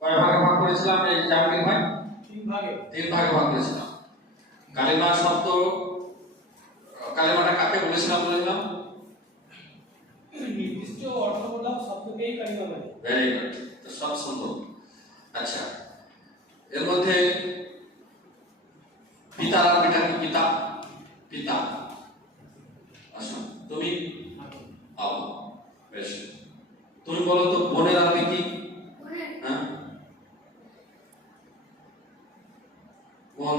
কয় ভাগে ভাগ করেছিলাম এই জাহাঙ্গীর ভাই? তিন ভাগে ভাগ করেছিলাম। কালিমা শব্দ, কালিমাটা কাকে বলেছিলাম? নির্দিষ্ট অর্থবোধক শব্দকেই কালিমা বলে। ভেরি গুড, তো সব সুন্দর। আচ্ছা, এর মধ্যে পিতার আর পিতা কি? পিতা, পিতা। আচ্ছা, তুমি আবু, বেশ। তুমি বলো তো বোনের আরবি কি? হ্যাঁ, বোন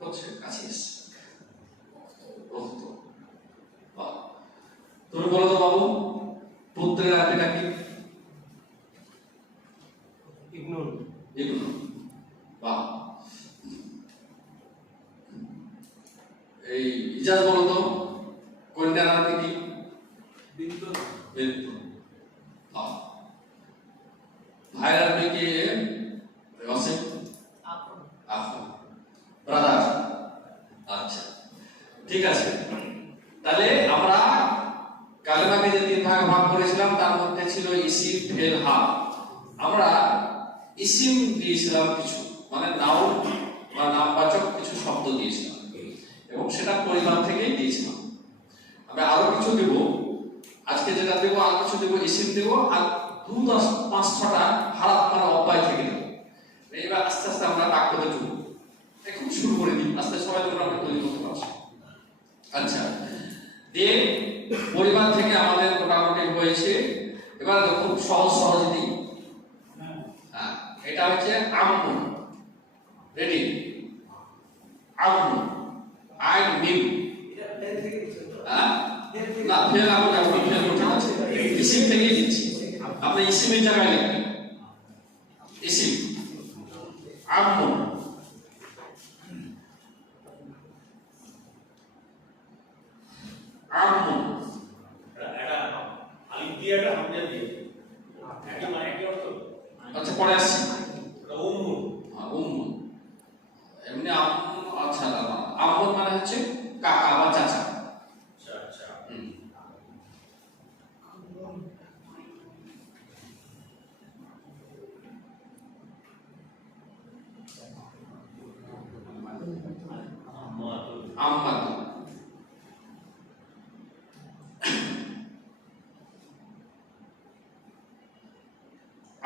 হচ্ছে কাছে এসছে। তুমি বলো তো বাবু, পুত্রের আরবিটা কি? ইবনুন। ইবনু। বাহ। এই ইজাজ বলো তো কন্যার আরবি কি? বিন্তু। বিন্তু। বাহ। ভাইয়ের আরবি কি? ওয়াসিম। আখুন। আখুন, ব্রাদার। আচ্ছা, ঠিক আছে। তাহলে আমরা কালেমাকে যে তিন ভাগে ভাগ করেছিলাম তার মধ্যে ছিল ইসিম, ফেল, হাল। আমরা ইসিম দিয়েছিলাম কিছু, মানে নাউন বা নামবাচক কিছু শব্দ দিয়েছিলাম এবং সেটা পরিমাণ থেকেই দিয়েছিলাম। আমরা আরো কিছু দেব, আজকে যেটা দেবো আর কিছু দেবো, ইসিম দেবো আর 2, 10, 5, 6টা হারাত মানে অব্যয় থেকে দেবো। এইবার আস্তে আস্তে আমরা বাক্যতে ঢুকবো। এখন শুরু করে দিই, আস্তে সবাই তোমরা তৈরি করতে পারছো। আচ্ছা, দিয়ে পরিবার থেকে আমাদের মোটামুটি হয়েছে। এবার খুব সহজ সহজ দিই। এটা হচ্ছে আমন। রেডি? আমন, আই মিম। না, ফেল আমি যাবো, ফেল ঠিক আছে, ইসিম থেকেই দিচ্ছি। আপনি ইসিমের জায়গায় লিখবেন ইসিম। আমন, আমন। আচ্ছা, পরে আসছি। এমনি আমন। আচ্ছা, আমন মানে হচ্ছে কাকা বা চাচা। আম্মাতু।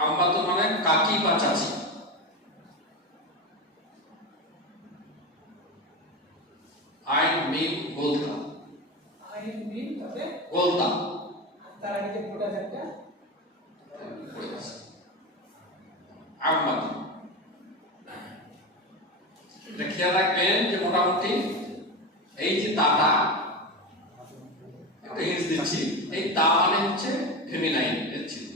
আম্মাতু মানে কাকি বা চাচি। আইন মিম গোলতা। আইন মিম তারপরে গোলতা। তার আগে যে ফোটা একটা আম্মাতু। এটা খেয়াল রাখবেন যে মোটামুটি এই যে তাটা, একটা হিন্স দিচ্ছি, এই তা মানে হচ্ছে ফেমিনাইন এর চিহ্ন,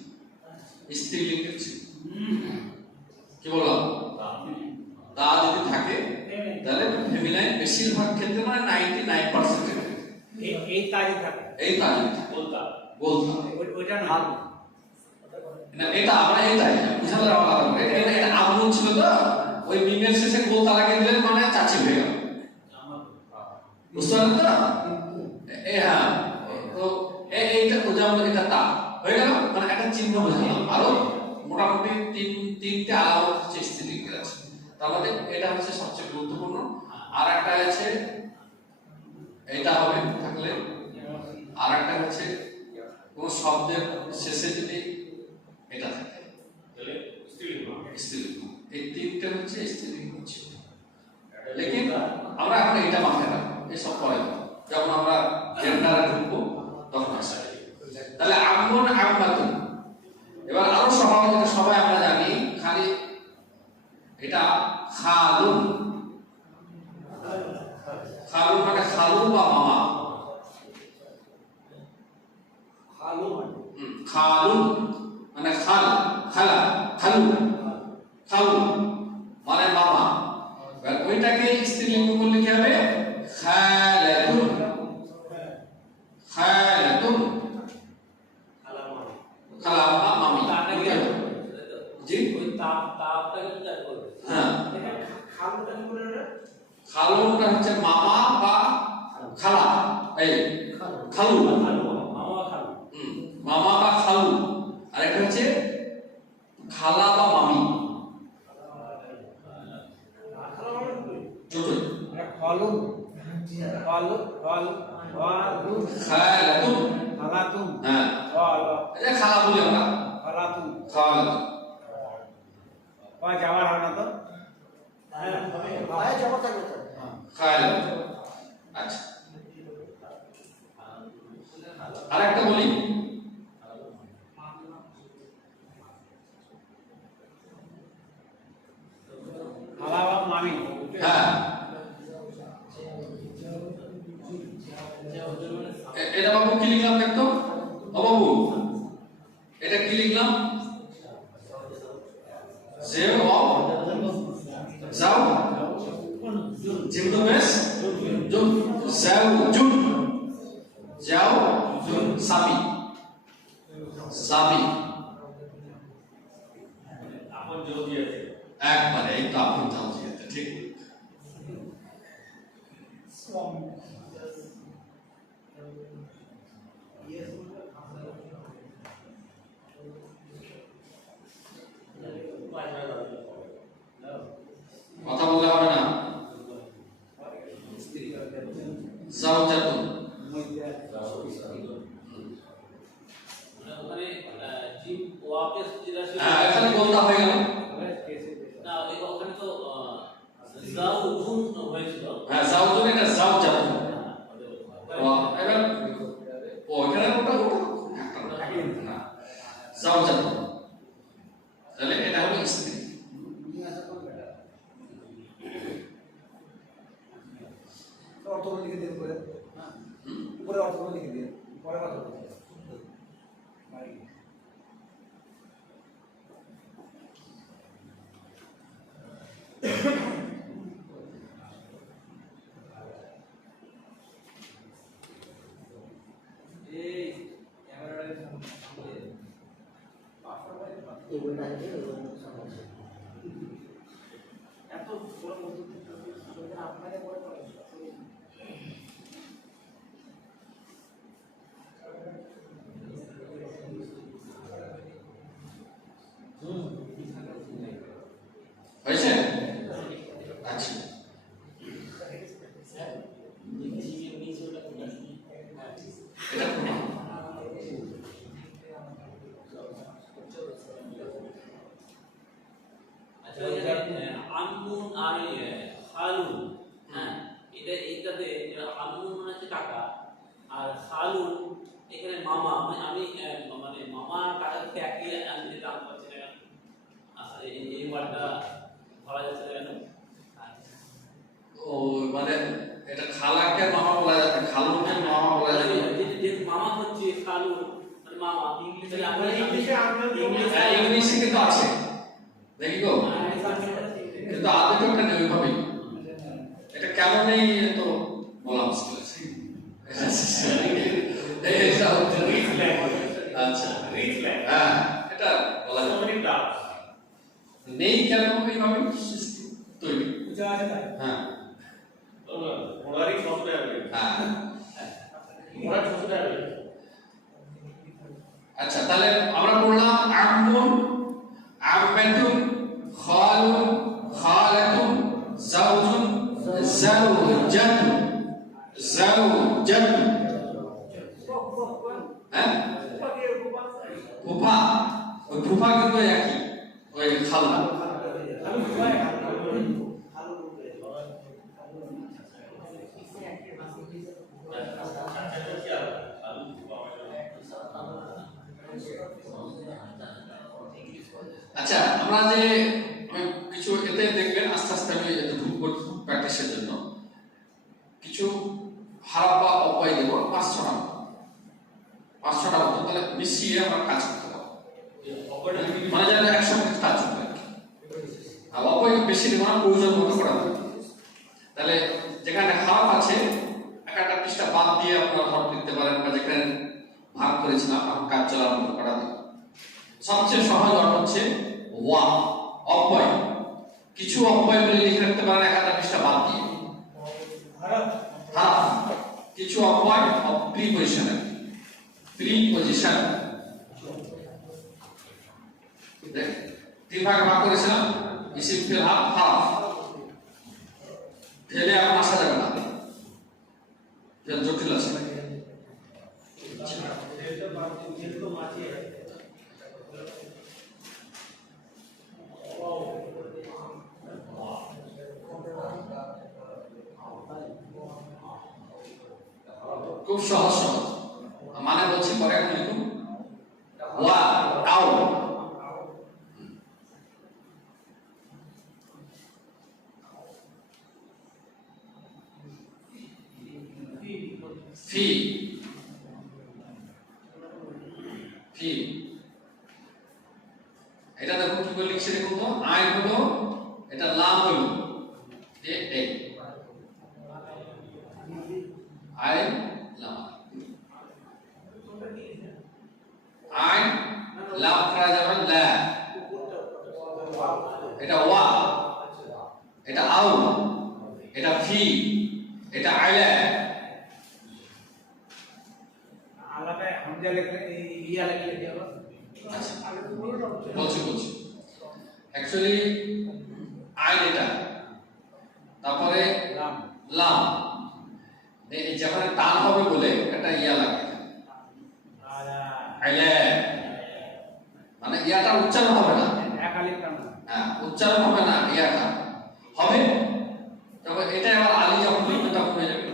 স্ত্রীলিঙ্গের চিহ্ন। কি বললাম? তা যদি থাকে তাহলে ফেমিনাইন বেশিরভাগ ক্ষেত্রে, মানে 99% এই তাজি থাকে। এই তাজি বলতা। বলতা ওইটা না। না, এটা আমরা এটাই বুঝালে আলাদা। এটা আমন ছিল তো, ওই মিমের শেষে গোলতা লাগিয়ে দিলেন মানে চাচি হয়ে গেল। বুঝতে পারলেন তো? হ্যাঁ, তো এইটা বোঝাবো, এটা তা হয়ে গেল, মানে একটা চিহ্ন বোঝালাম। আরো মোটামুটি তিনটে আলাদা হচ্ছে স্ত্রীলিঙ্গের আছে। তার মধ্যে এটা হচ্ছে সবচেয়ে গুরুত্বপূর্ণ। আর একটা আছে এটা হবে থাকলে, আর একটা হচ্ছে কোন শব্দের শেষে যদি এটা থাকে তাহলে স্ত্রীলিঙ্গ। এই তিনটে হচ্ছে স্ত্রীলিঙ্গ ছিল। লেকিন আমরা এখন এটা মাথায় রাখবো, এসব পরে যখন আমরা জেন্ডারে ঢুকবো তখন আসে। তাহলে আমন, আম্মাতুন। এবার আরো সহজ, যেটা সবাই আমরা জানি, খালি এটা খালুন। খালুন মানে খালু বা মামা। খালুন মানে খাল, খালা, খালু, খালু মানে মামা। ওইটাকে স্ত্রীলিঙ্গ বললে কি হবে? খালাতুন। খালাতুন, খালা বা মামি। জি, ওই তাপটাকে কি করবে? হ্যাঁ, এটা খালুটা কি বলে রে? খালুটা হচ্ছে মামা বা খালা। এই খালু, মামা খালু। মামা বা হচ্ছে খালা বা মামি দুটোই খালুন খালুন খালুন খালাতুন খালাতুন হ্যাঁ এটা খালা বলি আমরা খালাতুন খালাতুন বা যাওয়ার হয় না তো পায়ে জমা থাকবে তো। খালাতুন আচ্ছা আরেকটা বলি খালা বা মামি হ্যাঁ এটা বাবু কি লিখলাম দেখতো ও বাবু এটা কি লিখলাম জেও অফ যাও যেগুলো বেশ জুন যাও জুন যাও জুন সাবি সাবি আপন জলদি আছে একবারে এই তো আপন যাও দিয়েছে ঠিক কথা বললে হবে না যাও যাও মানে জিম ওয়াপস জিরাসি হ্যাঁ এখানে বলতা হয়ে গেল না ওখানে তো জাউজুন হয়েছিল হ্যাঁ যাও জুন এটা যাও যাও এবার ও এখানে ওটা না যাও যাও তাহলে এটা হলো স্ত্রী অর্থগুলো লিখে দিন উপরে। উপরে অর্থগুলো লিখে দিন। পরে কথা বলবো। এই ক্যামেরার সামনে এই বইটা আছে, এই বইটা সামনে। এত বড় মজুদ আপনাদের পরে পড়ে। হয়েছে আচ্ছা এটা আচ্ছা আনমুন আর খালুন হ্যাঁ এটাতে আনমুন মানে হচ্ছে কাকা আর খালুন এখানে মামা মানে আমি মানে মামা কাকা থেকে একই আমি যেটা আনতে পারছি না আসলে এই ওয়ার্ডটা ধরা যাচ্ছে না কেন ও মানে এটা খালাকে মামা বলা যাবে খালুকে মামা বলা যাবে যে মামা হচ্ছে খালুন মানে মামা ইংলিশে আমি ইংলিশে হ্যাঁ, ইংলিশে কিন্তু আছে দেখি গো কিন্তু আদতে নেই ওইভাবেই এটা কেমন নেই তো বলা মুশকিল আছে এটা হচ্ছে আচ্ছা হ্যাঁ এটা বলা যাবে নেই কেন এইভাবে তৈরি বুঝা আছে তাই হ্যাঁ ওনারই শব্দ হবে হ্যাঁ ওনার শব্দ হবে আচ্ছা তাহলে আমরা পড়লাম আম্মুন আম্মাতুন খালুন খালাতুন যাওজুন যাওজাতুন যাওজাতুন হ্যাঁ ফুফা ওই ফুফা কিন্তু একই ওই খালা আমি ভয় আচ্ছা আমরা যে কিছু এতে দেখবেন আস্তে আস্তে আমি প্র্যাকটিসের জন্য কিছু হারাপ্পা অপয় দেব 500টা মতো তাহলে মিশিয়ে আমরা কাজ করতে পারবো মানে যেন একসঙ্গে কাজ করতে পারি আর অপয় বেশি দেবো না প্রয়োজন মতো করা হবে তাহলে যেখানে হাফ আছে একটা পৃষ্ঠা বাদ দিয়ে আপনারা হট লিখতে পারেন বা যেখানে ভাগ করেছিলাম কাজ চলার মতো করা যায় সবচেয়ে সহজ অর্থ হচ্ছে ওয়া অব্যয় কিছু অব্যয় বলে লিখে রাখতে পারেন একটা পৃষ্ঠা বাদ দিয়ে হাফ কিছু অব্যয় প্রিপজিশন তিন ভাগে ভাগ করেছিলাম, ইসিম ফেল হাফ হাফ, ফেলে এখন আসা যাবে না, ফেল জটিল আছে। খুব সহজ সহজ মানে বলছি, পরে এখন লিখুন ওয়া আও, ফি ফি, এটা দেখুন কি করে লিখছি দেখুন তো, আইন হলো এটা লাম হলো এ এ আইন লাম, আইন লাম করা যাবে লা, এটা ওয়া, এটা আউ, এটা ফি, এটা আইলা। আলাদা হামজা লিখলে ইয়া লিখলে কি হবে? আচ্ছা বলছি অ্যাকচুয়ালি আইন এটা, তারপরে লাম লাম, এই যেখানে টান হবে বলে একটা ইয়া লাগে আলা আইলা, মানে ইয়াটা উচ্চারণ হবে না, এক আলিফ টান হ্যাঁ উচ্চারণ হবে না, ইয়াটা হবে, তবে এটা আবার আলি যখন লিখবে তখন হয়ে যাবে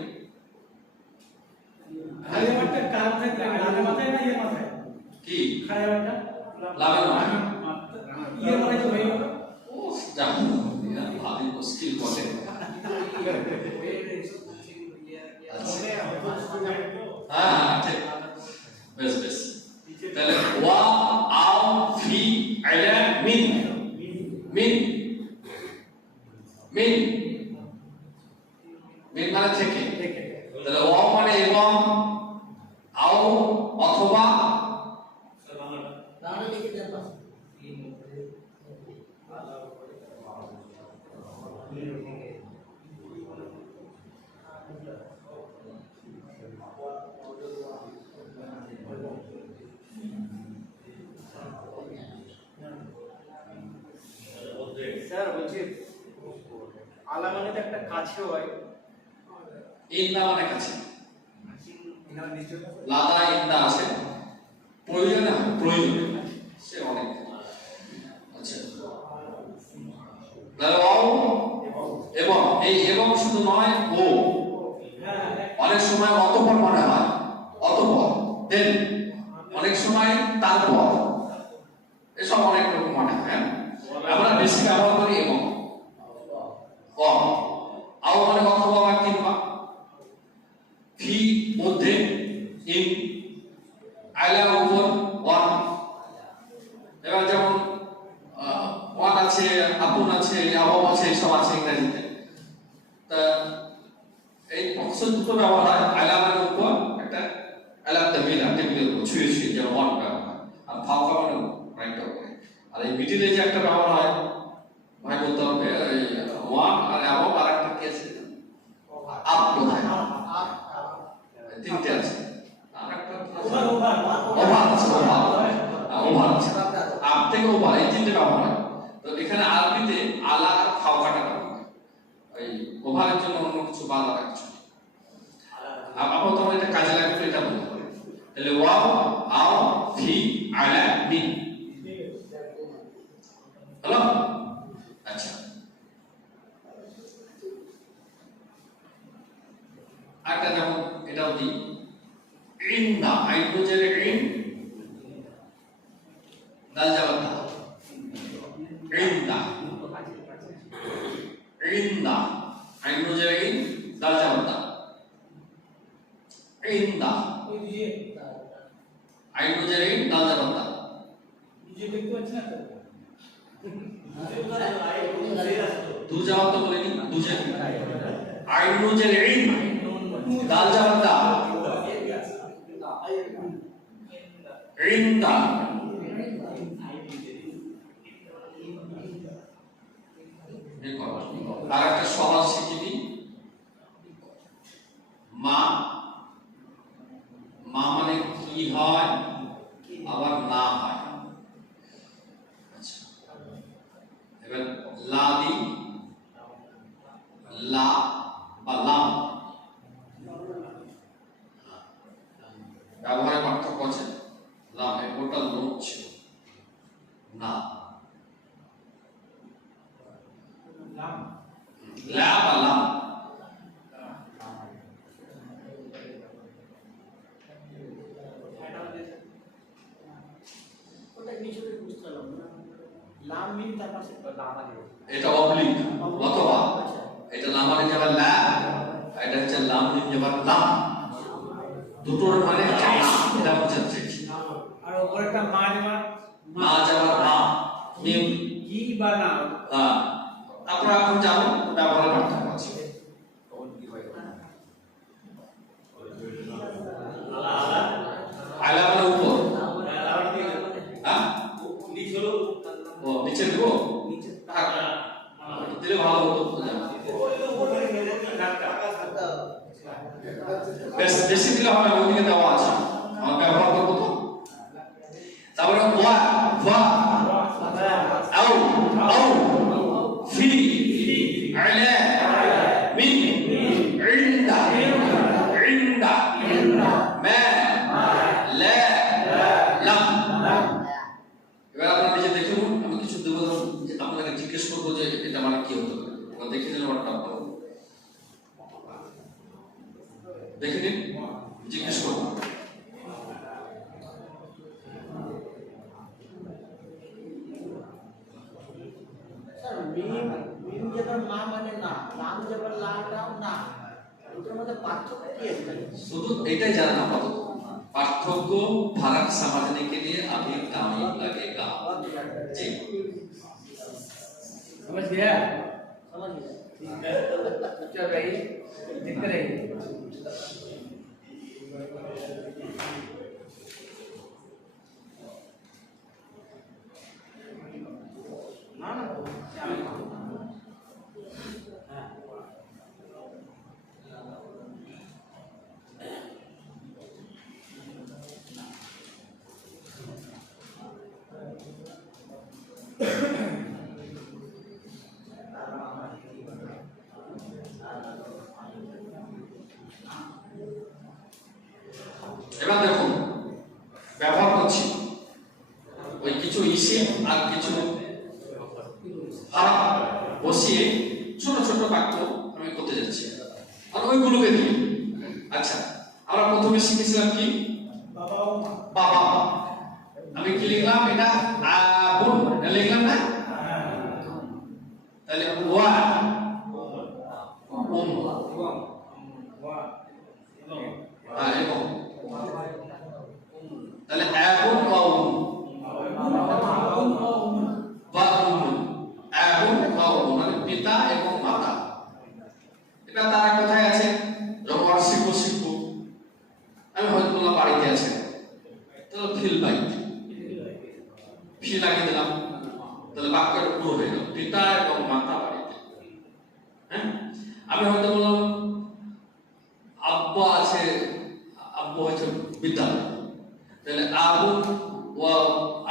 খালি বাটটা কার মাথায় লালে মাথায় না ইয়ের মাথায়? কি খালি বাটটা লামের মাথায়। ইয়ের মাথায় তো হয়ে গেল। ও জানো এটা ভারী মুশকিল বটে। হ্যাঁ ঠিক, বেশ বেশ, তাহলে ওয়া আও ফি আইলা মিন, মিন মিন মিন মানে থেকে, তাহলে ওয়া মানে এবং, আও অথবা, স্যার বলছি আলা মানে তো একটা কাছে হয়, ইন্দা মানে কাছে, ইনার নিশ্চয় লাদা ইন্দা আছে, প্রয়োজনে হয়, প্রয়োজনে সে অনেক। আচ্ছা তাহলে ওয়াও এবং, এই এবং শুধু নয় ও, অনেক সময় অতঃপর মনে হয়, অতঃপর দেন, অনেক সময় তারপর, এসব অনেক রকম মনে হয়। হ্যাঁ আমরা বেশি ব্যবহার করি এবং, অ আও মানে অথবা বা কিংবা, ফি মধ্যে, ইন আইলা উপর, ওয়ান, এবার যেমন ওয়ান আছে, আপন আছে, আবাব আছে, সব আছে ইংরেজিতে। তা এই অক্সর দুটো ব্যবহার হয়, আইলা মানে উপর, একটা আইলা টেবিলা, টেবিলের উপর ছুঁয়ে ছুঁয়ে, যেমন ওয়ান ব্যবহার হয়, আর ফাওকা মানে রাইট করে। আর এই মিডিলে যে একটা ব্যবহার হয়, ভাই বলতে হবে ওয়ান আর আবাব, আর একটা কি আছে আপ, কোথায় তিনটে আছে, আর একটা ওভার আছে, ওভার আছে, আপ থেকে ওভার, এই তিনটে ব্যবহার হয়। তো এখানে আরবিতে আলা আর ফাওকাটা ব্যবহার হয়, ওই ওভারের জন্য অন্য কিছু বাদ আর কিছু নেই। আপাতত আমরা এটা কাজে লাগবে, এটা বলতে হবে। তাহলে ওয়াও আও ফি আলা মিন, হলো? আচ্ছা আরেকটা যেমন এটাও দিই, ইন্দা, আইন বুঝে ইন, দাল যাবার না, ইন্দা ইন্দা, আইন বুঝে ইন, দাল যাবার না, ইন্দা, ওই দিয়ে আইন বুঝে ইন, দাল যাবার না, নিজে দেখতে পাচ্ছি না তো দু যাওয়ার তো বলিনি, দুজে আইন বুঝে ইন, দাল যাবার না, ইন্দা, আর একটা সহজ শিখিনি, মা, মা মানে কি হয় আবার না হয়। আচ্ছা কোনটা নুন ছিল না লাম লা বা লাম ওটা নিচে বুঝতে পারলাম না লাম মিম তার পাশে লাম আছে এটা অবলিক অথবা এটা লামারে যাবার লা এটা হচ্ছে লাম মিম যাবার লাম দুটোর মানে এটা বোঝাচ্ছে আর ওপরেরটা মা যাবার মা যাবার মা মিম কি বা না আপনারা এখন জানো ব্যবহারের পার্থক্য আছে আলা মানে উপর হ্যাঁ ও নিচে দিব থাক দিলে ভালো হতো বেশি দিলে হবে ওইদিকে দেওয়া আছে আমার ব্যবহার করবো তো তারপরে ওয়া ওয়া আউ আউ ফি আলা মিন ইনদা ইনদা মা লা লাম এবার আপনারা নিজে দেখুন আমি কিছু দেবো আপনাকে জিজ্ঞেস করবো যে এটা মানে কি হতে পারে আপনারা দেখে নিলে আমার টাকা দেখে নিন জিজ্ঞেস করবো স্যার মিম মিম যাবার মা মানে না লাম যাবার লাটাও না দুটোর মধ্যে পার্থক্য কি আছে শুধু এটাই জানা আপাতত পার্থক্য ফারাক समझने के लिए अभी टाइम लगेगा जी समझ गया समझ गया ठीक है चल रही देखते रहिए না না এবার দেখুন ব্যবহার করছি ওই কিছু ইসিম আর কিছু হারাফ বসিয়ে ছোট ছোট বাক্য আমি করতে যাচ্ছি আর ওইগুলোকে দিয়ে আচ্ছা আমরা প্রথমে শিখেছিলাম কি बाबा ও মা বাবা আমি কি লিখলাম এটা আবুন লিখলাম না তাহলে ওয়া এবং তাহলে আবুন ওয়া মানে পিতা এবং মাতা এবার তারা কোথায় আছে যখন শিখবো আমি হয়তো বললাম বাড়িতে আছে তাহলে ফিল বাইক ফি লাগিয়ে দিলাম তাহলে বাক্যটা পুরো হয়ে গেল পিতা এবং মাতা বাড়িতে হ্যাঁ আমি হয়তো বললাম আব্বা আছে আব্বা হচ্ছে বিদ্যালয় তাহলে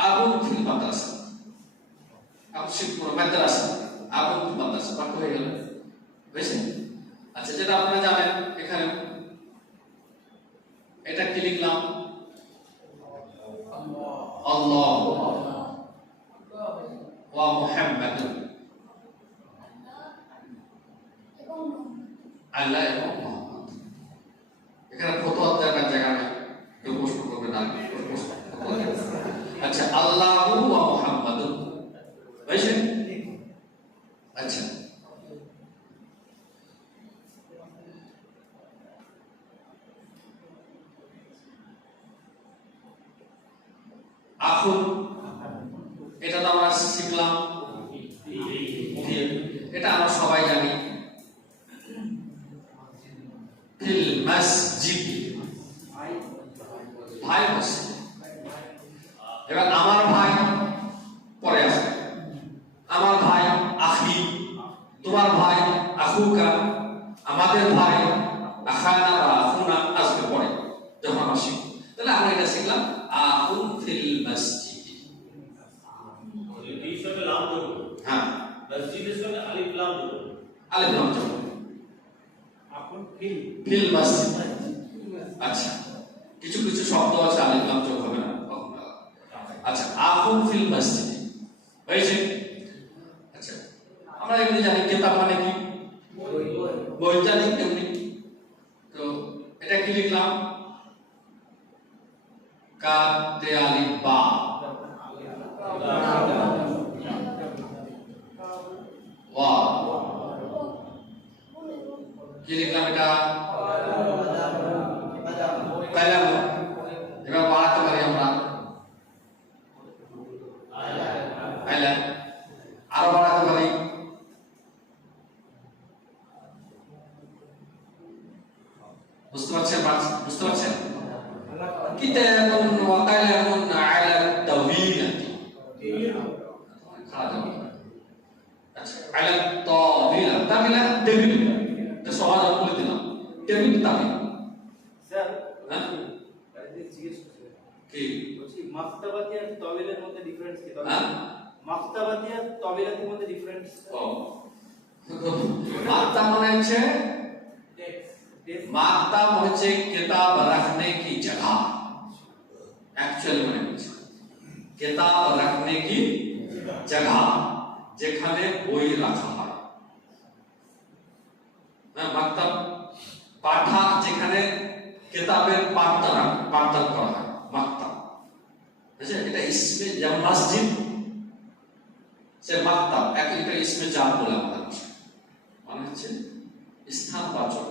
আবুন ফিল মাদ্রাসা আবু শিখবো মাদ্রাসা আবুন ফিল মাদ্রাসা বাক্য হয়ে গেল বুঝছেন আচ্ছা যেটা আপনারা জানেন এখানে এটা কি লিখলাম আল্লাহ ওয়া মুহাম্মাদ আল্লাহ এবং মুহাম্মদ এখানে কত অধ্যায়ের জায়গা নেই কেউ প্রশ্ন করবে না আচ্ছা আল্লাহু ওয়া মুহাম্মাদ বুঝছেন আচ্ছা আখুন এটা তো আমরা শিখলাম এটা আমরা সবাই জানি ফিল মসজিদ ভাই বসে এবার আমার ভাই পরে আসে আমার ভাই আখি তোমার ভাই আখুকা আমাদের ভাই আখানা বা আখুনা আসবে পরে যখন আমরা শিখব তাহলে আমরা এটা শিখলাম আখুন ফিল মসজিদ এই সঙ্গে লাম দেব হ্যাঁ মসজিদের সঙ্গে আলিফ লাম দেব আলিফ লাম যোগ এখন ফিল ফিল মসজিদ আচ্ছা কিছু কিছু শব্দ আছে আলিফ লাম যোগ হবে না আচ্ছা আখুন ফিল মসজিদ হয়েছে। আচ্ছা আমরা এমনি জানি কিতাব মানে কি, বই জানি তেমনি। তো এটা কি লিখলাম, কাতে আলিফ বা, ওয়া কি লিখলাম, এটা কালাম। এবার বাড়াতে পারি আমরা আইলা, আরো বাড়াতে পারি বুঝতে পারছেন, বুঝতে পারছেন। কিতাবুন ওয়া কালামুন আলা তাওয়িলাতি, আচ্ছা আলা তাওয়িলা, তাবিলা টেবিল, এটা সহজ আমি বলে দিলাম, টেবিল তাবিল। স্যার হ্যাঁ জিজ্ঞেস করতে কি বলছি, মাকতাবাতি আর তাওয়িলের মধ্যে ডিফারেন্স কি? হ্যাঁ মাকতাবাতি আর তাওয়িলের মধ্যে ডিফারেন্স? ও মাকতাব মানে হচ্ছে, মাকতাব হচ্ছে কিতাব রাখনে কি জগহ, एक्चुअली মানে হচ্ছে কিতাব রাখনে কি জগহ, যেখানে বই রাখা হয়। না মাকতাব পাঠা, যেখানে কিতাবের পাঠদান করা হয়, মাকতাব। আচ্ছা এটা ইসমে, যেমন মসজিদ সে মাকতাব, একটা ইসমে জাত বলে আমরা মানে হচ্ছে স্থানবাচক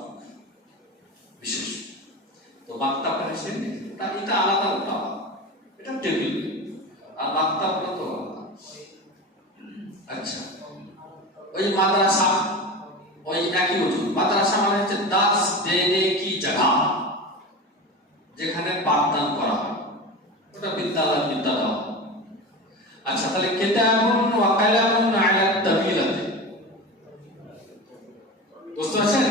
বিশেষ। তো মাকতাব হচ্ছে এটা আলাদা, ওটা এটা টেবিল, আর মাকতাব তো আলাদা। আচ্ছা ওই মাদ্রাসা, ওই একই ওজন। মাদ্রাসা মানে হচ্ছে দাস দেনে কি জগহ, যেখানে পাঠদান করা হয়, ওটা বিদ্যালয়, বিদ্যালয়। আচ্ছা তাহলে কিতাবুন ওয়া কালামুন আলা তাওয়িলাতি, বুঝতে পারছেন?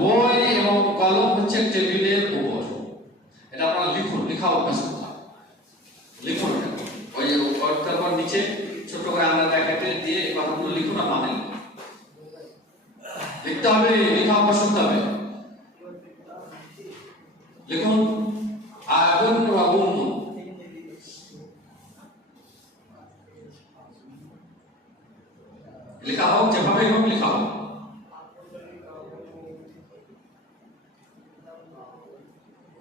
বই এবং কলম হচ্ছে টেবিলের উপর। এটা আপনারা লিখুন, লেখা অভ্যাস করতে হবে। লিখুন ওই তারপর নিচে ছোট করে আমরা ব্র্যাকেটে দিয়ে এই কথাগুলো লিখুন আর মানে লিখতে হবে, লেখা অভ্যাস করতে হবে। লিখুন আগুন ওয়া উম্মু, লেখা হোক যেভাবে হোক, লেখা হোক।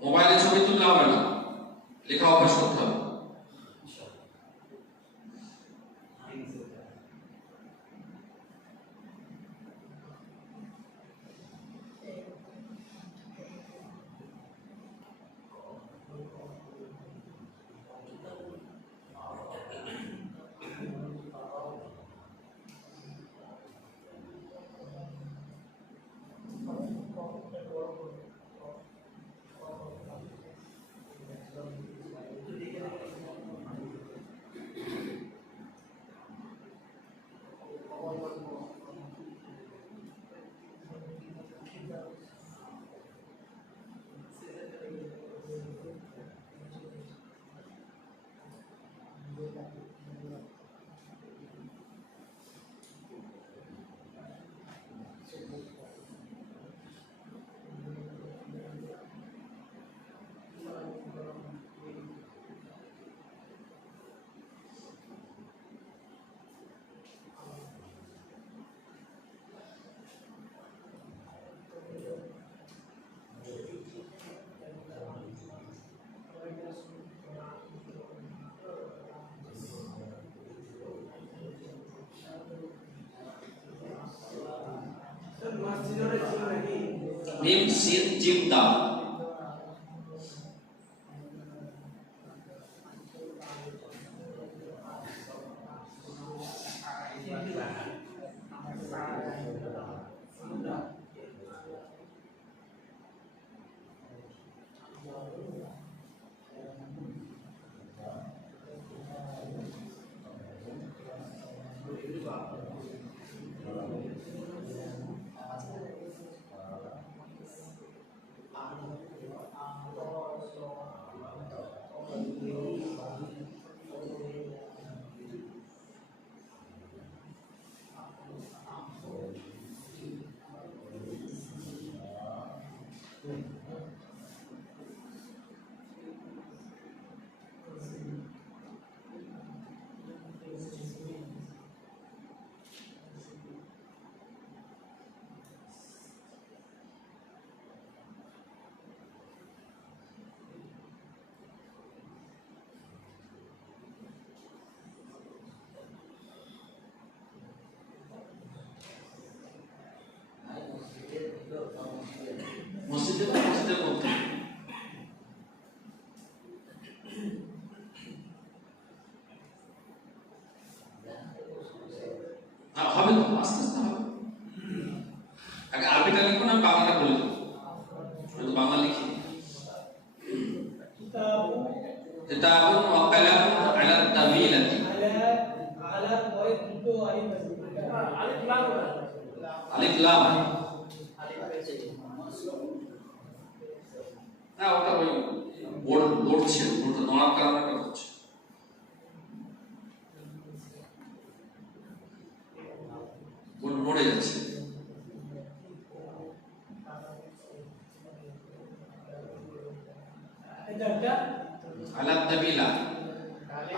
মোবাইলে ছবি তুললে হবে না, লেখা অভ্যাস করতে হবে। মিম সিন জিম দাল, না হবে তো, আস্তে আস্তে হবে। আগে আরবিটা লিখুন, আমি বাংলাটা বলে দেবো। আমি তো বাংলা লিখি। কিতাবুন ওয়া কালামুন আলা তাবিলাতি। আলিফ লাম। না ওটা ওই বোর্ড লড়ছে, ওটা নড়ার কারণে এটা হচ্ছে। বোর্ড নড়ে যাচ্ছে। আলা তাবিলা,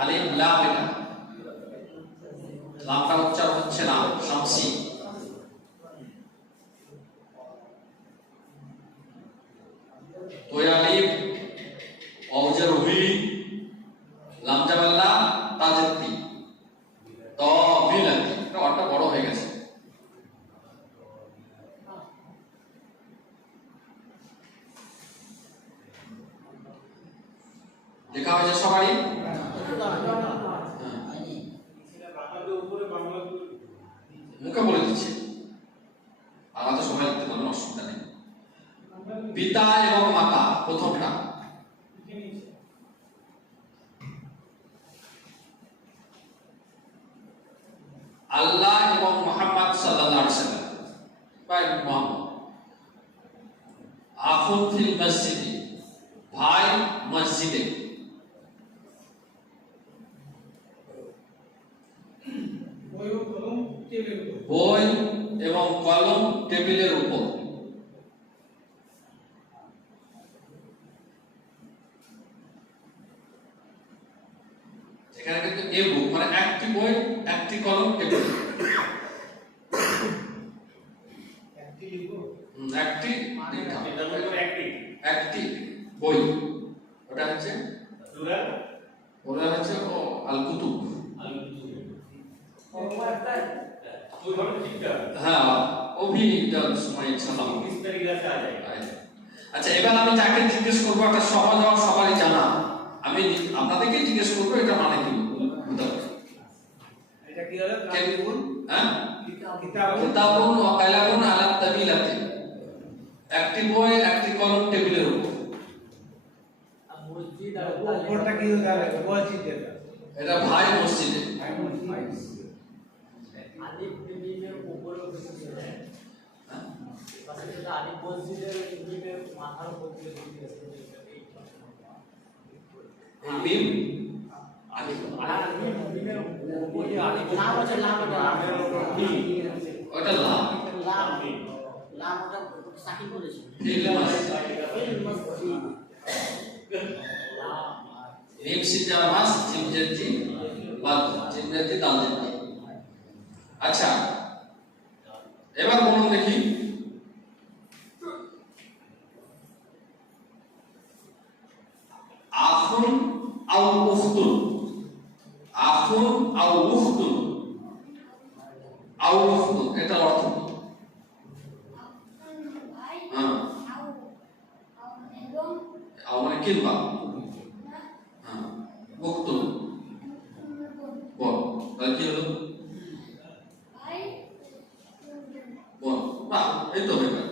আলিফ লাম, এটা লামটা উচ্চারণ হচ্ছে না, শামসি। তো এই আলিফ অবজর হুই, লাম জাবাল্লা তাজতি তাবিলাতি, এটা অর্থ বড় হয়ে গেছে। লেখা হয়েছে সবারই? মুখে বলে দিচ্ছি, আমরা তো সবাই লিখতে পারবো, অসুবিধা নেই। পিতা এবং মাতা, প্রথমটা আল্লাহ এবং মুহাম্মদ সাল্লাল্লাহু আলাইহি ওয়াসাল্লাম, ভাই মুহাম্মদ। আখুন ফিল মসজিদে, ভাই মসজিদে। বই এবং কলম টেবিলের উপর। এখানে কিন্তু এ বুক মানে একটি বই, একটি কলম, টেবিল। একটি একটি বই, ওটা হচ্ছে ওটা হচ্ছে ও আল কুতুব। হ্যাঁ, অভিযান সময় ইনশাআল্লাহ। আচ্ছা, এবার আমি যাকে জিজ্ঞেস করবো, একটা সহজ হওয়া সবারই জানা, আমি আপনাদেরকে জিজ্ঞেস করবো এটা মানে কি। এটা কি হলো? হ্যাঁ, কিতাবুন ওয়া কালামুন আলা তাবিলাতি, একটি বই, একটি কলম টেবিলের উপর। উপরটা কি হলো? মসজিদ। এটা ভাই মসজিদে। আলিফ মিমের উপরে বসে যায়, পাশে যেটা আলিফ মসজিদের মিমের মাথার উপর দিয়ে বসে আছে। মিম আলিফ, আর মিমের উপরে আলিফ লাম আছে, লামের উপর মিম, ওটা লাম। লাম ওটা সাকিব বলেছে। ফিল মসজিদ, ফিল মসজিদ। মিম সিজা মাস, জিম জেজি বাদ, জিম জেজি দাল জেজি। আচ্ছা, এবার বলুন দেখি, আখুন আও উখতুন, আখুন আও উখতুন, আও উখতুন, এটা অর্থ কি? হ্যাঁ, আও মানে কিংবা, হ্যাঁ, উখতুন বল, তাহলে কি হলো? বল, বাহ, এই তো ব্যাপার,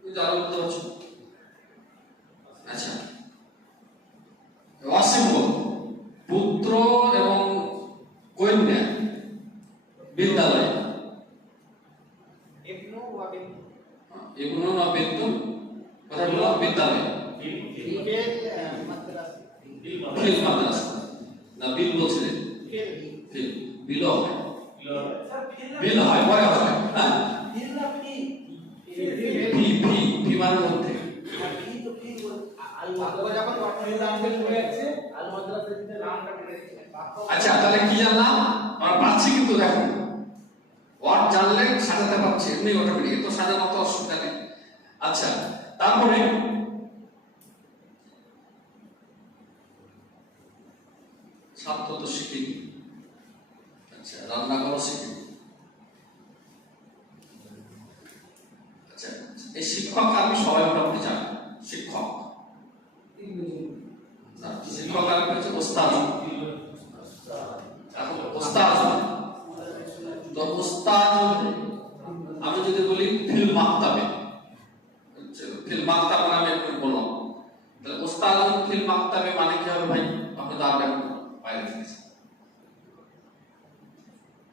তুই তো আরো বলতে পারছো। আচ্ছা, ওয়াসিম বল, পুত্র এবং কন্যা বিদ্যালয়। ইবনু ওয়া বিনতু। ইবনু না বিন্তু, কথা হলো বিদ্যালয়। ফিল মাদ্রাসা, না বিল বলছিলেন? ফিল, বিল হয়, বিল হয়, পরে হবে। হ্যাঁ, ফি ফি ফি মানে মধ্যে। আচ্ছা, তাহলে কি জানলাম আমরা? পাচ্ছি কিন্তু, দেখো ওয়ার্ড জানলে সাজাতে পারছি, এমনি অটোমেটিক, তো সাজানো তো অসুবিধা নেই। আচ্ছা, তারপরে ছাত্র তো শিখিনি। আচ্ছা, রান্না করা শিখিনি। আচ্ছা, এই শিক্ষক আমি সবাই মোটামুটি জানি। শিক্ষক না, শিক্ষক আর হচ্ছে ওস্তাদ। এখন ওস্তাদ, তো ওস্তাদ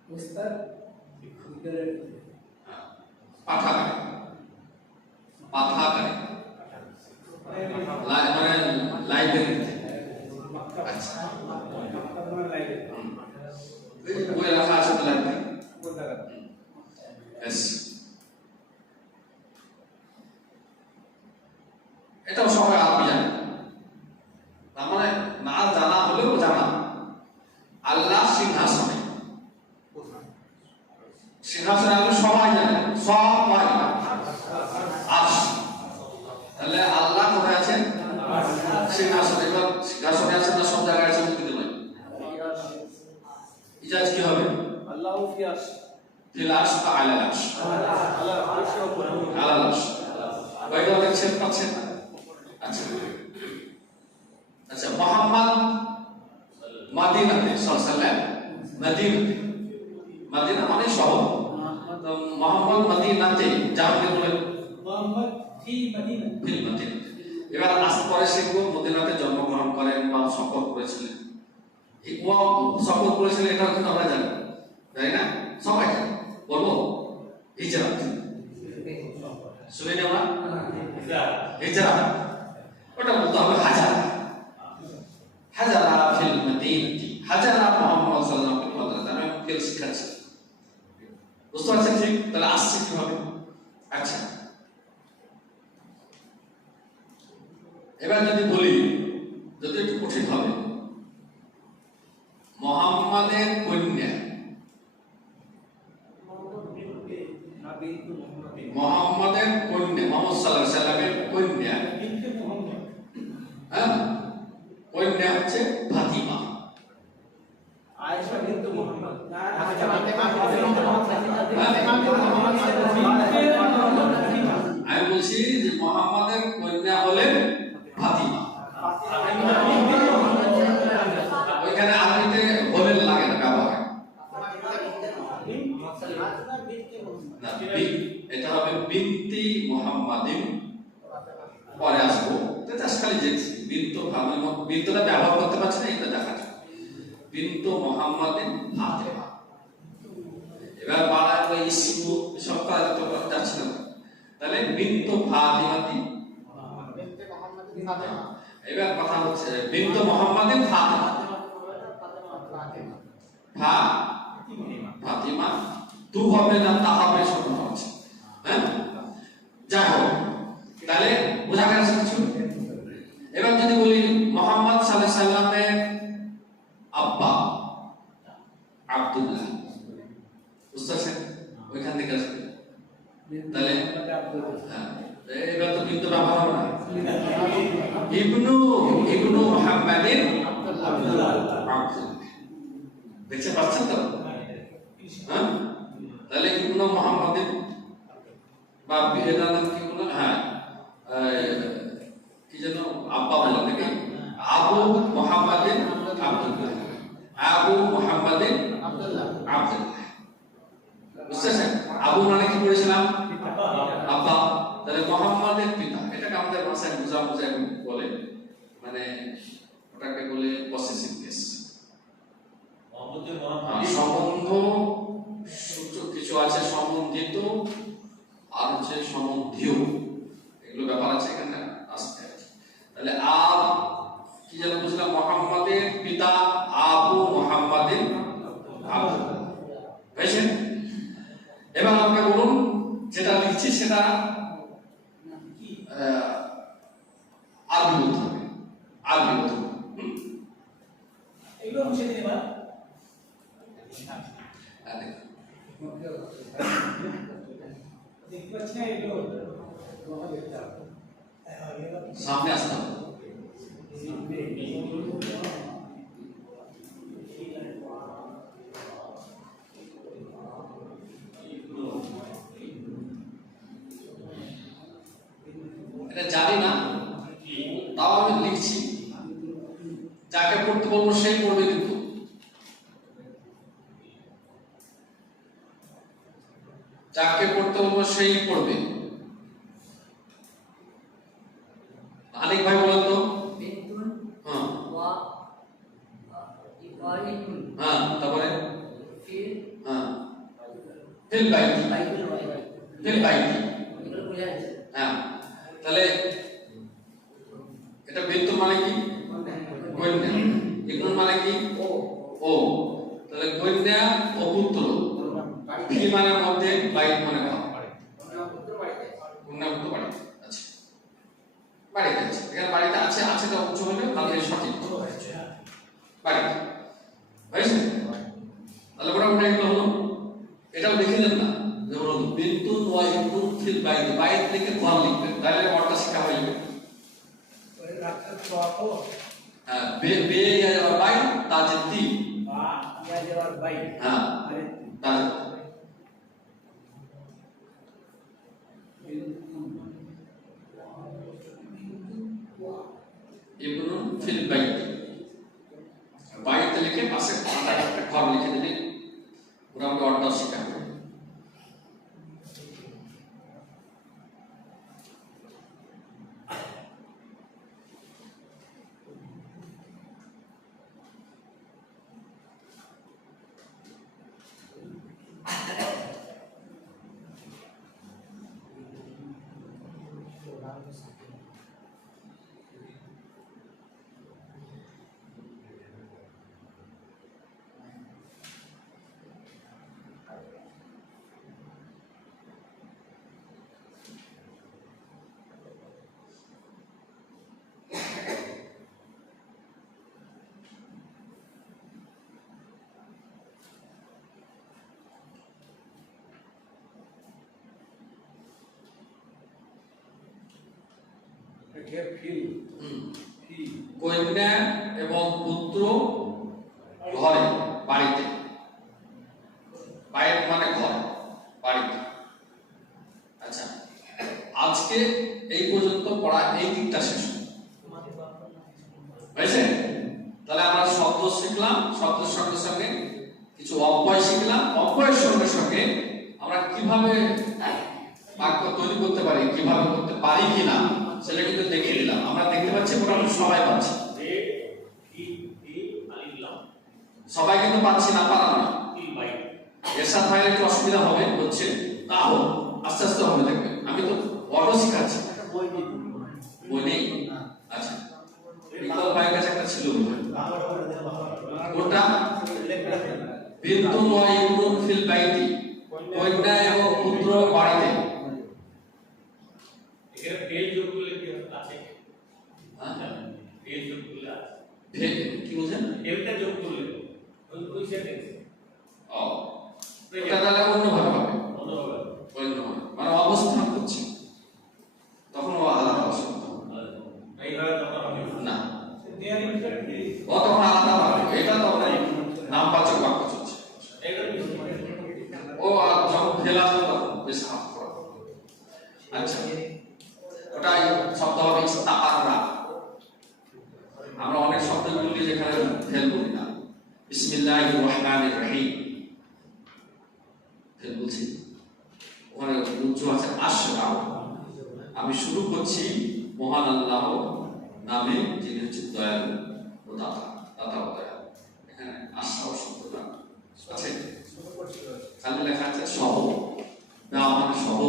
উস্তাদ পাঠাগারে পাঠাগারে মানে লাইব্রেরিতে আচ্ছা বই রাখা আছে তো লাইব্রেরি এস এটাও সবাই আরবি জানে তার মানে না জানা হলেও জানা আল্লাহ সিংহাসনে সিংহাসনে আমি সবাই জানে সবাই আরশ তাহলে আল্লাহ কোথায় আছেন সিংহাসনে এবার সিংহাসনে আছেন না সব জায়গায় আছেন বুঝতে নয় ইজাজ কি হবে আল্লাহু ফি আরশ ফিল আরশ বা আলাল আরশ আল্লাহ আরশের উপর আলাল আরশ বাইরে দেখছেন পাচ্ছেন আচ্ছা আচ্ছা মুহাম্মদ মদিনাতে সাল্লাল্লাহু মদিনাতে মদিনা মানে শহর তো মুহাম্মদ মদিনাতে জানতে বলেন মোহাম্মদ ফি মদিনা ফিল মদিনা এবার আজ পরে শিখবো মদিনাতে জন্মগ্রহণ করেন বা সফর করেছিলেন সফর করেছিলেন এটা কিন্তু আমরা জানি তাই না সবাই জানি বলবো হিজরত শুনেন আমরা হিজরত ওটা বলতে হবে হাজারা হাজারা ফিল মদিনাতি হাজারা মুহাম্মদ সাল্লাল্লাহু আলাইহি ওয়াসাল্লাম আমি ফিল শিখাচ্ছি বুঝতে পারছেন ঠিক তাহলে আসছে কিভাবে আচ্ছা এবার যদি বলি যদি একটু কঠিন হবে মুহাম্মাদের কন্যা না বিনতু মুহাম্মাদিন মুহাম্মাদের কন্যা মুহাম্মদ সাল্লাল্লাহু আলাইহি সাল্লামের কন্যা বিনতে মোহাম্মদ হ্যাঁ কন্যা হচ্ছে ফাতিমা আয়েশা বিনতু মুহাম্মদ আমি বলছি যে মুহাম্মাদের কন্যা হলেন ফাতিমা ওইখানে আরবিতে হলেন লাগে না ব্যবহার না এটা হবে বিনতি মুহাম্মাদিন পরে আসবো জাস্ট খালি যে বিন্তু বিন্তুটা ব্যবহার করতে পারছি না এটা দেখা যায় বিন্তু মুহাম্মাদিন ফাতিমা এবার বাংলা বা ইসমু সব কাজ তো যাচ্ছে না তাহলে বিন্তু ফাতিমাতি এবার কথা হচ্ছে বিন্তু মুহাম্মাদিন ফাতিমা ফাতিমা তু হবে না তা হবে সব হচ্ছে হ্যাঁ যাই হোক তাহলে বোঝা গেছে কিছু এবার যদি বলি মুহাম্মদ সাল্লাল্লাহু আলাইহি সাল্লামের আব্বা আব্দুল্লাহ বুঝতে পারছেন ওইখান থেকে আসবে তাহলে হ্যাঁ এবার তো কিন্তু ব্যবহার হবে না ইবনু মুহাম্মাদিন আব্দুল্লাহ দেখতে পাচ্ছেন তো হ্যাঁ তাহলে ইবনু মুহাম্মাদিন বা এটার নাম কি বললেন হ্যাঁ কি যেন আব্বা বললেন নাকি আবু মুহাম্মাদিন আব্দুল্লাহ আবু মুহাম্মাদিন আব্দুল্লাহ বুঝছেন আবু মানে কি পড়েছিলাম আব্বা তাহলে মুহাম্মাদের পিতা এটাকে আমাদের ভাষায় বুঝায় বলে মানে ওটাকে বলে পসেসিভ কেস সম্বন্ধ সূচক কিছু আছে সম্বন্ধিত আর হচ্ছে সম্বন্ধীয় এগুলো ব্যাপার আছে এখানে আসতে তাহলে আব কি যেন বুঝলাম মুহাম্মাদের পিতা আবু মুহাম্মাদিন আব্দুল্লাহ হয়েছে এবার আমাকে বলুন যেটা লিখছি সেটা আরবি বলতে হবে আরবি বলতে হবে এগুলো মুছে দিন এবার দেখতে পাচ্ছি না এগুলো সামনে আসতে হবে এটা জানি না তাও আমি লিখছি যাকে পড়তে বলবো সেই পড়বে কিন্তু যাকে পড়তে বলবো সেই পড়বে আলিক ভাই বলেন তো বিন্তুন হ্যাঁ ওয়া ইবারিতুন হ্যাঁ তারপরে ফিল হ্যাঁ ফিল বাইতি, বাইবেল নয় ফিল বাইতি। এগুলো বোঝা যাচ্ছে হ্যাঁ, তাহলে এটা বিন্তুর মানে কি? কন্যা। ইবনুন মানে কি? ও। তাহলে কন্যা ও পুত্র, ফি মানে মধ্যে, বাইত মানে ঘর। কন্যা পুত্র বাড়িতে। আচ্ছা, বাড়িতে আছে। এখানে বাড়িতে আছে, আছেটা উচ্চ হলে তাহলে সঠিক বাড়িতে হয়েছে। তাহলে মোটামুটি এগুলো হলো। এটাও দেখে নেন না যে হলো বিন্তুন ওয়া ইবনুন ফিল বাইত, বাইত লিখে ঘর লিখবেন, তাহলে অর্থটা শেখা হয়ে যাবে। হ্যাঁ, বে বে ইয়া যাওয়ার বাইত তাজে তি, হ্যাঁ তাজে ইবনুন ফিল বাইত, বাইত লিখে পাশে একটা ঘর লিখে দিলে মোটামুটি অর্থটা শেখা হবে। কন্যা এবং পুত্র ঘরে, বাড়িতে। বাইত মানে ঘর, বাড়িতে। আচ্ছা, আজকে এই পর্যন্ত পড়া এই দিকটা শেষ হয়েছে। তাহলে আমরা শব্দ শিখলাম, শব্দের সঙ্গে সঙ্গে কিছু অব্যয় শিখলাম, অব্যয়ের সঙ্গে সঙ্গে আমরা কিভাবে বাক্য তৈরি করতে পারি, কিভাবে করতে পারি কিনা সেটা কিন্তু দেখিয়ে দিলাম। আমরা দেখতে পাচ্ছি মোটামুটি সবাই পাচ্ছি, সবাই কিন্তু পাচ্ছি না, পারা না। এরশাদ ভাইয়ের একটু অসুবিধা হবে হচ্ছে, তা হোক, আস্তে আস্তে হবে, দেখবেন। আমি তো অটো শিখাচ্ছি, বই নেই। আচ্ছা, ইকবাল ভাইয়ের কাছে একটা ছিল, ওটা বিন্তুন ওয়া ইবনুন ফিল বাইতি, কন্যা এবং পুত্র বাড়িতে। এখানে ফেল যোগ করলে কি আছে? হ্যাঁ, ফেল যোগ করলে আছে। কি বুঝেন? ফেলটা যোগ করলে ওই সেন্টেন্স ও, এটা তাহলে অন্যভাবে হবে, অন্যভাবে অন্যভাবে মানে অবস্থান করছি, তখন ও আলাদা শব্দ এইভাবে তখন হবে না, দেয়ালের ভিতরে ও তখন আলাদা হবে। এটা তখন নামবাচক বাক্য চলছে। ও আর যখন ফেলা হবে তখন বেশ হাফ করা। আচ্ছা, ওটাই শব্দ হবে ইস্তাকাররা। আমরা অনেক শব্দগুলি যেখানে ফেল করি না, বিসমিল্লাহির রহমানির রহিম ফেল বলছি, ওখানে উচ্চ আছে আশরা। আমি শুরু করছি মহান আল্লাহ নামে, যিনি হচ্ছে দয়ালু ও দাতা, দাতা ও দয়ালু। এখানে আশরা শব্দটা আছে, খালি লেখা আছে সহ, না মানে সহ,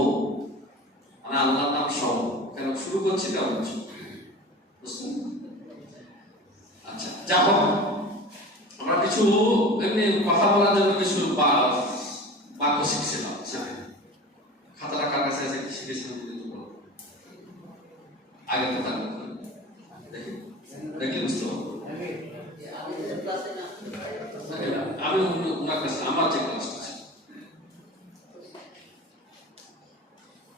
মানে আল্লাহর নাম সহ। কেন শুরু করছি তেমন কিছু বুঝলেন? আচ্ছা, যা হোক, আমরা কিছু এমনি কথা বলার জন্য কিছু বাক্য শিখছিলাম। খাতাটা কার কাছে আছে, কি শিখেছিলাম আগে তো থাকবে, দেখি দেখি বুঝতে পারবো। আমি ওনার কাছে, আমার যে ক্লাসটা আছে,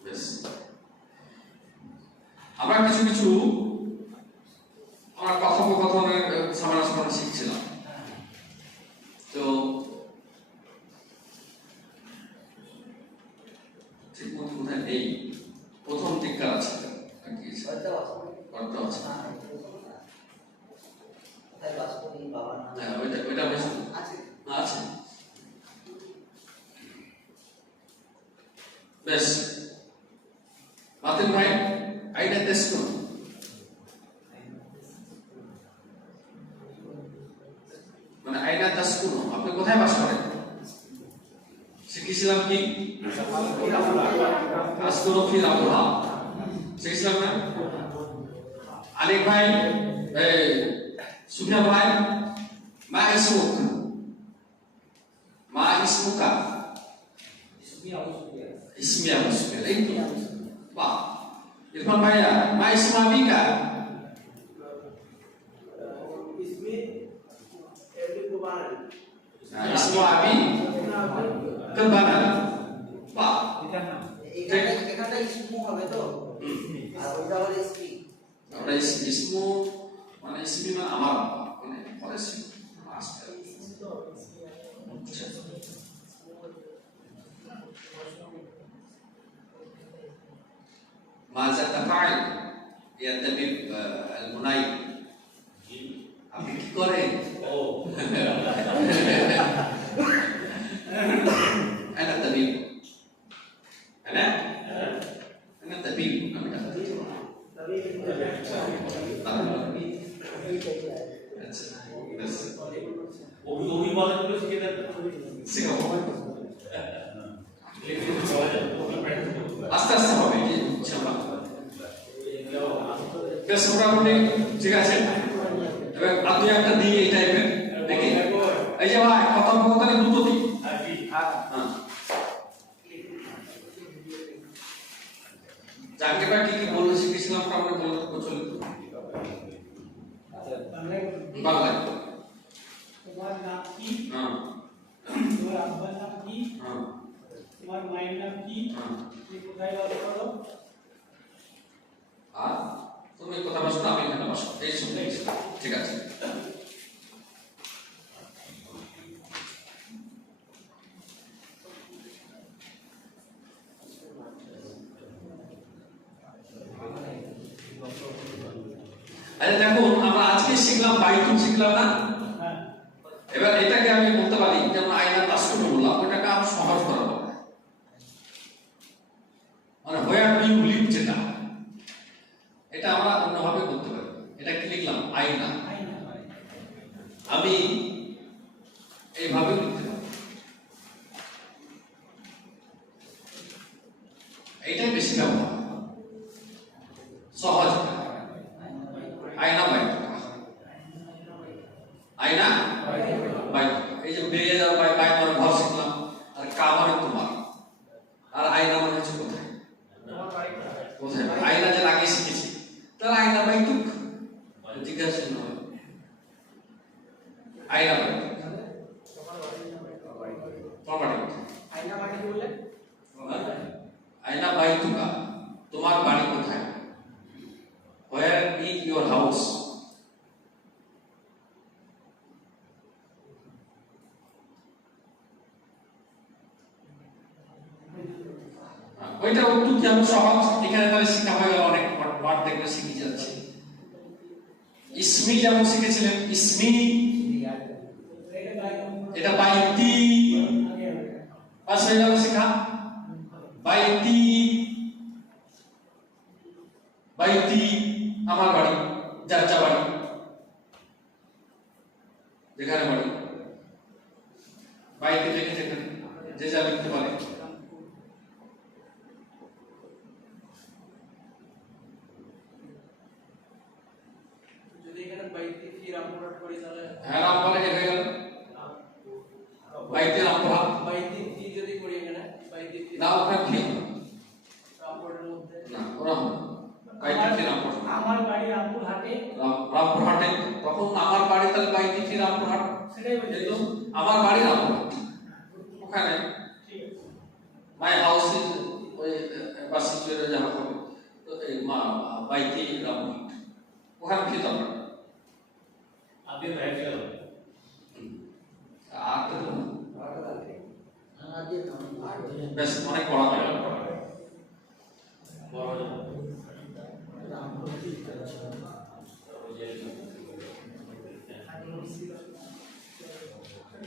বেশ আমরা কিছু কিছু আমরা কথোপকথনের সমালোচনা শিখছিলাম। তো ঠিক মতো কোথায় নেই, প্রথম টিকার আছে, অর্থ আছে, হ্যাঁ ওইটা বেশ আছে, বেশ। বাতিল ভাই আইডা টেস্ট করুন। মানে আইডা টেস্ট করুন, আপনি কোথায় বাস করেন? শিখেছিলাম কি আজকুরু ফি রামহা শিখেছিলাম না আলিফ ভাই সুফিয়ান ভাই মা ইসমুক মা ইসমুকা ইসমি আবু সুফিয়ান এই তো বাহ ইরফান ভাইয়া মা ইসমু আবিকা इसमें एवरी कुबान ইসমু আবি কেবানা বাহ এখানটা ইসমু হবে তো আর ওইটা হলো ইসমি আমরা ইসমু মানে ইসমি মানে আমার মানে পরে আসবে ماذا تفعل يا طبيب المنايب আপনি কি করেন ও انا طبيب انا طبيب আমি ডাক্তার আচ্ছা বাস ওই বলেন শিখে দেন শিখাবো আস্তে আস্তে হবে ইনশাআল্লাহ বেশ মোটামুটি ঠিক আছে এবার আপনি একটা দিয়ে এই টাইপের দেখি এই যে ভাই কথোপকথনে দুটো দিই হ্যাঁ জানকে ভাই কি বললো শিখেছিলাম আমরা বলতে প্রচলিত বাংলায় তোমার নাম কি হ্যাঁ তোমার আব্বার নাম কি হ্যাঁ তোমার মায়ের নাম কি হ্যাঁ তুমি কোথায় বাস করো আর তুমি কথা বলছো আমি এখানে বসো এই শুনতে ঠিক আছে আরে দেখুন আমরা আজকে শিখলাম বাইতুন শিখলাম না হ্যাঁ এবার এটাকে আমি বলতে পারি যেমন আয়না তাসকুন বললাম ওটাকে আমি সহজ করাবো মানে হোয়ার ডু ইউ লিভ যেটা এটা আমরা অন্যভাবে করতে পারি এটা কি লিখলাম আয়না আমি এইভাবে লিখতে পারি এইটাই বেশি ব্যবহার সহজ আয়না বাইক আয়না বাইক এই যে বেয়ে যাও বাইক বাইক মানে ঘর শিখলাম আর কা মানে তোমার আর আয়না মানে হচ্ছে কোথায় কোথায় আয়না যেটা আগে শিখেছি তাহলে আয়না বাইতুক জিজ্ঞাসা নয় আয়না বাইতুক তোমার বাড়ি কোথায়? আয়না মানে কি বললেন আয়না বাইতুকা তোমার বাড়ি কোথায় Where is your house? ওইটা একটু যেমন সহজ এখানে তাহলে শিখা হয়ে গেল অনেক ওয়ার্ড দেখলে শিখে যাচ্ছে ইসমি যেমন শিখেছিলেন ইসমি এটা বাইতি পাস হয়ে গেল শিখা বাইতি বাইতি আমার বাড়ি যার যা বাড়ি যেখানে বাড়ি বাইতি লিখে যেখানে যে যা লিখতে পারে যদি এখানে বাইতে কি রামপুরহাট করি তাহলে হ্যাঁ রাম বলে হয়ে গেল বাইতি রামপুরহাট বাইতে কি যদি করি এখানে বাইতে কি না ওখানে ঠিক রামপুরহাটের মধ্যে না ওরা বাইতি রামপুরহাট আমার বাড়ি রামপুরহাটে রামপুরহাটে তখন আমার বাড়ি তাহলে বাইতি রামপুরহাট সেটাই বলছি কিন্তু আমার বাড়ি রামপুরহাট ওখানে ঠিক আছে মাই হাউস ইজ ওই বাসিচুরে যাওয়া হবে তো এই মা বাইতি রামপুরহাট ওখানে কি দরকার আপনি তো হ্যাঁ গেল আর তো আগে বেশ অনেক পড়া হয় বড়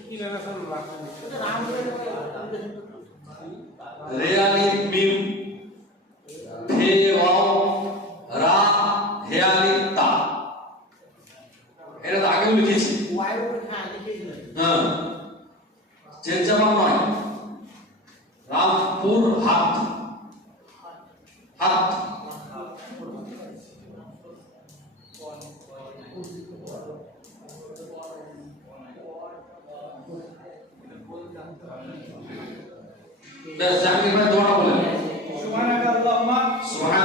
কি ব্যবস্থা রাখা রাম বলে রেয়ালি মিম ফে ওয়াও রা হেয়ালি তা এটা তো আগেও লিখেছি ওয়াই উপরে লিখে দিলেন হ্যাঁ চেঞ্জ আবার নয় ব্যাস জাহাঙ্গীর ভাই দোয়া বলেন সুবহানাকা আল্লাহুম্মা সুবহান